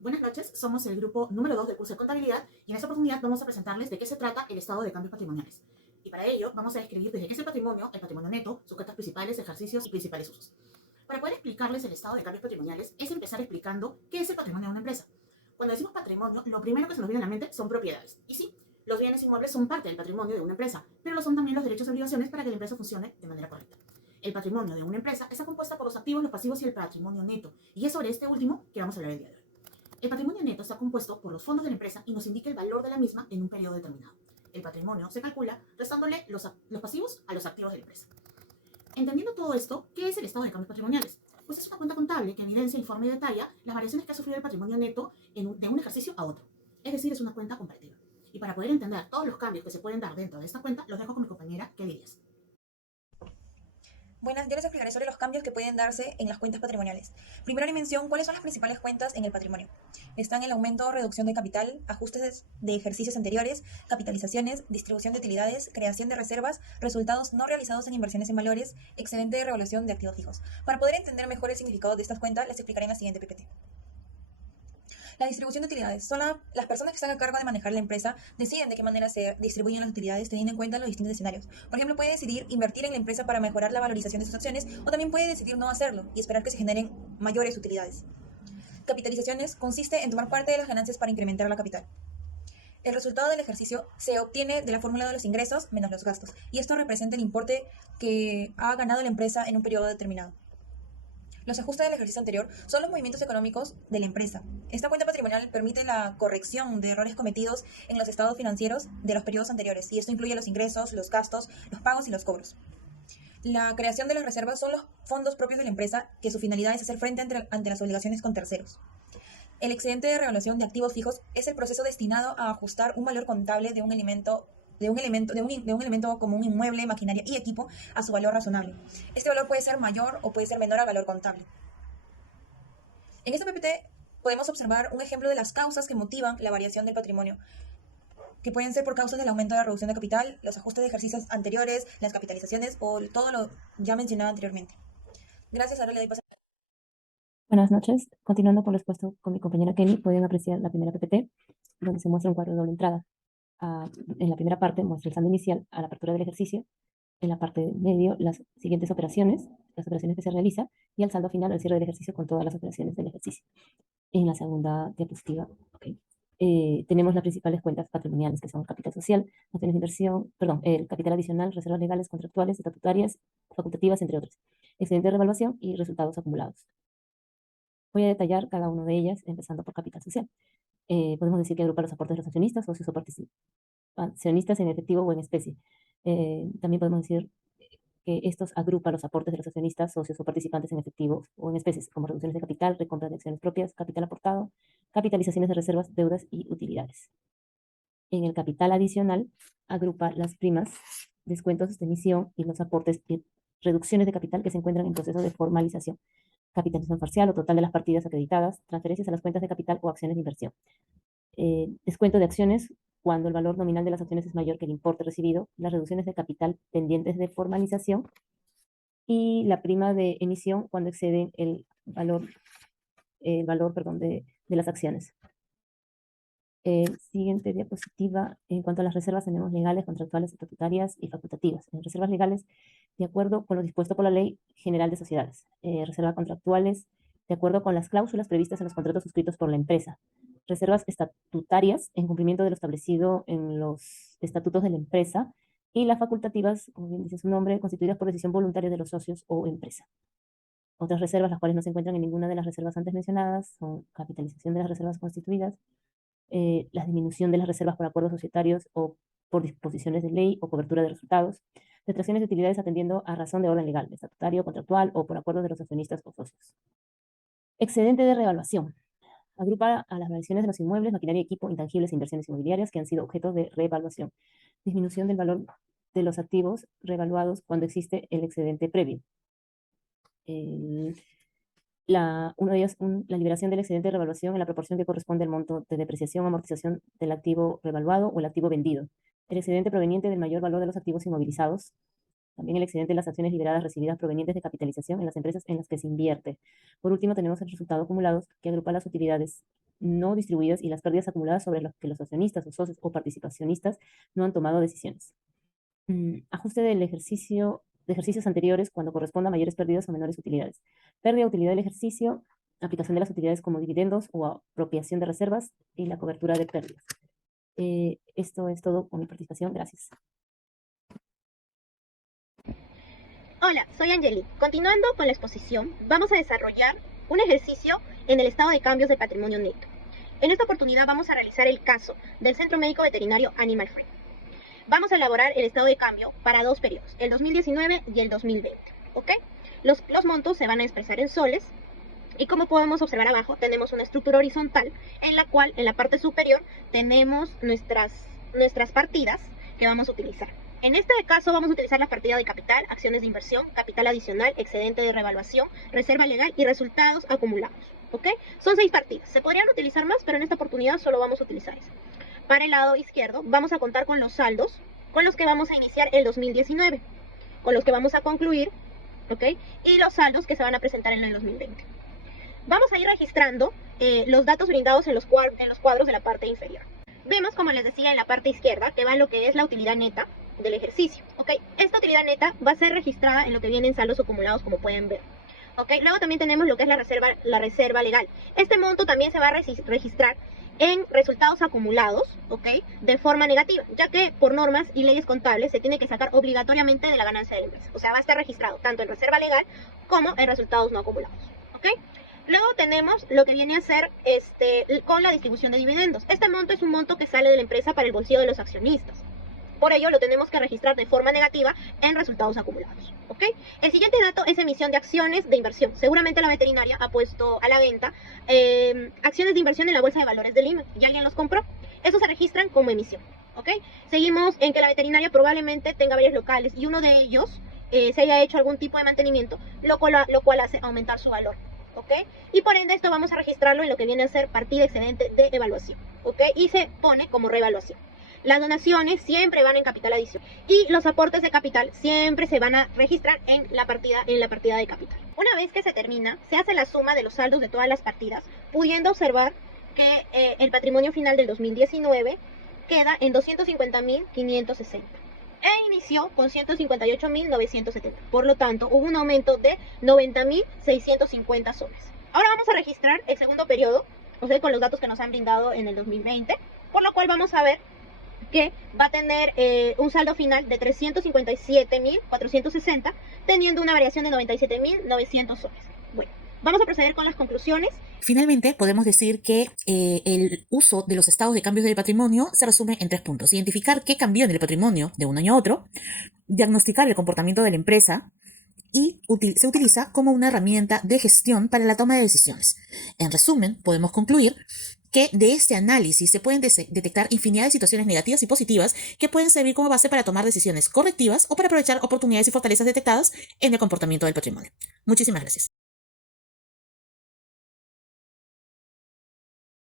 Buenas noches, somos el grupo número 2 del curso de contabilidad y en esta oportunidad vamos a presentarles de qué se trata el estado de cambios patrimoniales. Y para ello vamos a describir desde qué es el patrimonio neto, sus cuentas principales, ejercicios y principales usos. Para poder explicarles el estado de cambios patrimoniales es empezar explicando qué es el patrimonio de una empresa. Cuando decimos patrimonio, lo primero que se nos viene a la mente son propiedades. Y sí, los bienes inmuebles son parte del patrimonio de una empresa, pero lo son también los derechos y obligaciones para que la empresa funcione de manera correcta. El patrimonio de una empresa está compuesta por los activos, los pasivos y el patrimonio neto, y es sobre este último que vamos a hablar el día de hoy. El patrimonio neto está compuesto por los fondos de la empresa y nos indica el valor de la misma en un periodo determinado. El patrimonio se calcula restándole los pasivos a los activos de la empresa. Entendiendo todo esto, ¿qué es el estado de cambios patrimoniales? Pues es una cuenta contable que evidencia, informa y detalla las variaciones que ha sufrido el patrimonio neto de un ejercicio a otro. Es decir, es una cuenta comparativa. Y para poder entender todos los cambios que se pueden dar dentro de esta cuenta, los dejo con mi compañera Kelly Díaz. Buenas, yo les explicaré sobre los cambios que pueden darse en las cuentas patrimoniales. Primera dimensión, ¿cuáles son las principales cuentas en el patrimonio? Están el aumento o reducción de capital, ajustes de ejercicios anteriores, capitalizaciones, distribución de utilidades, creación de reservas, resultados no realizados en inversiones en valores, excedente de revaluación de activos fijos. Para poder entender mejor el significado de estas cuentas, les explicaré en la siguiente PPT. La distribución de utilidades. Las personas que están a cargo de manejar la empresa deciden de qué manera se distribuyen las utilidades teniendo en cuenta los distintos escenarios. Por ejemplo, puede decidir invertir en la empresa para mejorar la valorización de sus acciones o también puede decidir no hacerlo y esperar que se generen mayores utilidades. Capitalizaciones consiste en tomar parte de las ganancias para incrementar la capital. El resultado del ejercicio se obtiene de la fórmula de los ingresos menos los gastos y esto representa el importe que ha ganado la empresa en un periodo determinado. Los ajustes del ejercicio anterior son los movimientos económicos de la empresa. Esta cuenta patrimonial permite la corrección de errores cometidos en los estados financieros de los periodos anteriores, y esto incluye los ingresos, los gastos, los pagos y los cobros. La creación de las reservas son los fondos propios de la empresa, que su finalidad es hacer frente ante las obligaciones con terceros. El excedente de revaluación de activos fijos es el proceso destinado a ajustar un valor contable de un elemento como un inmueble, maquinaria y equipo a su valor razonable. Este valor puede ser mayor o puede ser menor al valor contable. En esta PPT podemos observar un ejemplo de las causas que motivan la variación del patrimonio, que pueden ser por causas del aumento de la reducción de capital, los ajustes de ejercicios anteriores, las capitalizaciones o todo lo ya mencionado anteriormente. Gracias, ahora le doy paso. Buenas noches. Continuando por lo expuesto con mi compañera Kenny, pueden apreciar la primera PPT, donde se muestra un cuadro de doble entrada. En la primera parte muestra el saldo inicial a la apertura del ejercicio, en la parte de medio las siguientes operaciones, las operaciones que se realizan, y al saldo final al cierre del ejercicio con todas las operaciones del ejercicio. En la segunda diapositiva, tenemos las principales cuentas patrimoniales, que son el capital social, acciones de inversión, perdón, el capital adicional, reservas legales, contractuales, estatutarias, facultativas, entre otros, excedente de revaluación y resultados acumulados. Voy a detallar cada una de ellas, empezando por capital social. Podemos decir que agrupa los aportes de los accionistas, socios o participantes en efectivo o en especie. También podemos decir que estos agrupa los aportes de los accionistas, socios o participantes en efectivo o en especies, como reducciones de capital, recompra de acciones propias, capital aportado, capitalizaciones de reservas, deudas y utilidades. En el capital adicional, agrupa las primas, descuentos de emisión y los aportes y reducciones de capital que se encuentran en proceso de formalización. Capitalización parcial o total de las partidas acreditadas, transferencias a las cuentas de capital o acciones de inversión. Descuento de acciones cuando el valor nominal de las acciones es mayor que el importe recibido, las reducciones de capital pendientes de formalización y la prima de emisión cuando exceden de las acciones. Siguiente diapositiva. En cuanto a las reservas, tenemos legales, contractuales, estatutarias y facultativas. En reservas legales, de acuerdo con lo dispuesto por la Ley General de Sociedades. Reservas contractuales, de acuerdo con las cláusulas previstas en los contratos suscritos por la empresa. Reservas estatutarias, en cumplimiento de lo establecido en los estatutos de la empresa. Y las facultativas, como bien dice su nombre, constituidas por decisión voluntaria de los socios o empresa. Otras reservas, las cuales no se encuentran en ninguna de las reservas antes mencionadas, son capitalización de las reservas constituidas, la disminución de las reservas por acuerdos societarios o por disposiciones de ley o cobertura de resultados, detracciones de utilidades atendiendo a razón de orden legal, estatutario, contractual o por acuerdos de los accionistas o socios. Excedente de revaluación. Agrupa a las variaciones de los inmuebles, maquinaria, equipo, intangibles e inversiones inmobiliarias que han sido objeto de revaluación. Disminución del valor de los activos revaluados cuando existe el excedente previo. Uno de ellos, la liberación del excedente de revaluación en la proporción que corresponde al monto de depreciación o amortización del activo revaluado o el activo vendido. El excedente proveniente del mayor valor de los activos inmovilizados. También el excedente de las acciones liberadas recibidas provenientes de capitalización en las empresas en las que se invierte. Por último, tenemos el resultado acumulado, que agrupa las utilidades no distribuidas y las pérdidas acumuladas sobre los que los accionistas o socios o participacionistas no han tomado decisiones. Ajuste de ejercicios anteriores cuando corresponda a mayores pérdidas o menores utilidades. Pérdida de utilidad del ejercicio, aplicación de las utilidades como dividendos o apropiación de reservas y la cobertura de pérdidas. Esto es todo con mi participación. Gracias. Hola, soy Angeli. Continuando con la exposición, vamos a desarrollar un ejercicio en el estado de cambios de patrimonio neto. En esta oportunidad vamos a realizar el caso del Centro Médico Veterinario Animal Free. Vamos a elaborar el estado de cambio para dos periodos, el 2019 y el 2020. ¿Ok? Los montos se van a expresar en soles y como podemos observar abajo, tenemos una estructura horizontal en la cual en la parte superior tenemos nuestras partidas que vamos a utilizar. En este caso vamos a utilizar la partida de capital, acciones de inversión, capital adicional, excedente de revaluación, reserva legal y resultados acumulados. ¿Ok? Son 6 partidas. Se podrían utilizar más, pero en esta oportunidad solo vamos a utilizar esa. Para el lado izquierdo vamos a contar con los saldos con los que vamos a iniciar el 2019, con los que vamos a concluir, ¿ok? Y los saldos que se van a presentar en el 2020. Vamos a ir registrando los datos brindados en los cuadros de la parte inferior. Vemos, como les decía, en la parte izquierda que va en lo que es la utilidad neta del ejercicio, ¿ok? Esta utilidad neta va a ser registrada en lo que vienen saldos acumulados, como pueden ver, ¿ok? Luego también tenemos lo que es la reserva legal. Este monto también se va a registrar en resultados acumulados, ¿ok? De forma negativa, ya que por normas y leyes contables se tiene que sacar obligatoriamente de la ganancia de la empresa. O sea, va a estar registrado tanto en reserva legal como en resultados no acumulados, ¿ok? Luego tenemos lo que viene a ser con la distribución de dividendos. Este monto es un monto que sale de la empresa para el bolsillo de los accionistas. Por ello, lo tenemos que registrar de forma negativa en resultados acumulados, ¿ok? El siguiente dato es emisión de acciones de inversión. Seguramente la veterinaria ha puesto a la venta acciones de inversión en la Bolsa de Valores de Lima y alguien los compró. Esos se registran como emisión, ¿ok? Seguimos en que la veterinaria probablemente tenga varios locales y uno de ellos se haya hecho algún tipo de mantenimiento, lo cual hace aumentar su valor, ¿ok? Y por ende esto vamos a registrarlo en lo que viene a ser partida excedente de evaluación, ¿ok? Y se pone como reevaluación. Las donaciones siempre van en capital adicional y los aportes de capital siempre se van a registrar en la partida de capital. Una vez que se termina, se hace la suma de los saldos de todas las partidas, pudiendo observar que el patrimonio final del 2019 queda en 250.560 e inició con 158.970. Por lo tanto, hubo un aumento de 90.650 soles. Ahora vamos a registrar el segundo periodo, o sea, con los datos que nos han brindado en el 2020, por lo cual vamos a ver que va a tener un saldo final de 357.460, teniendo una variación de 97.900 soles. Bueno, vamos a proceder con las conclusiones. Finalmente, podemos decir que el uso de los estados de cambios del patrimonio se resume en 3 puntos. Identificar qué cambió en el patrimonio de un año a otro, diagnosticar el comportamiento de la empresa y se utiliza como una herramienta de gestión para la toma de decisiones. En resumen, podemos concluir que de este análisis se pueden detectar infinidad de situaciones negativas y positivas que pueden servir como base para tomar decisiones correctivas o para aprovechar oportunidades y fortalezas detectadas en el comportamiento del patrimonio. Muchísimas gracias.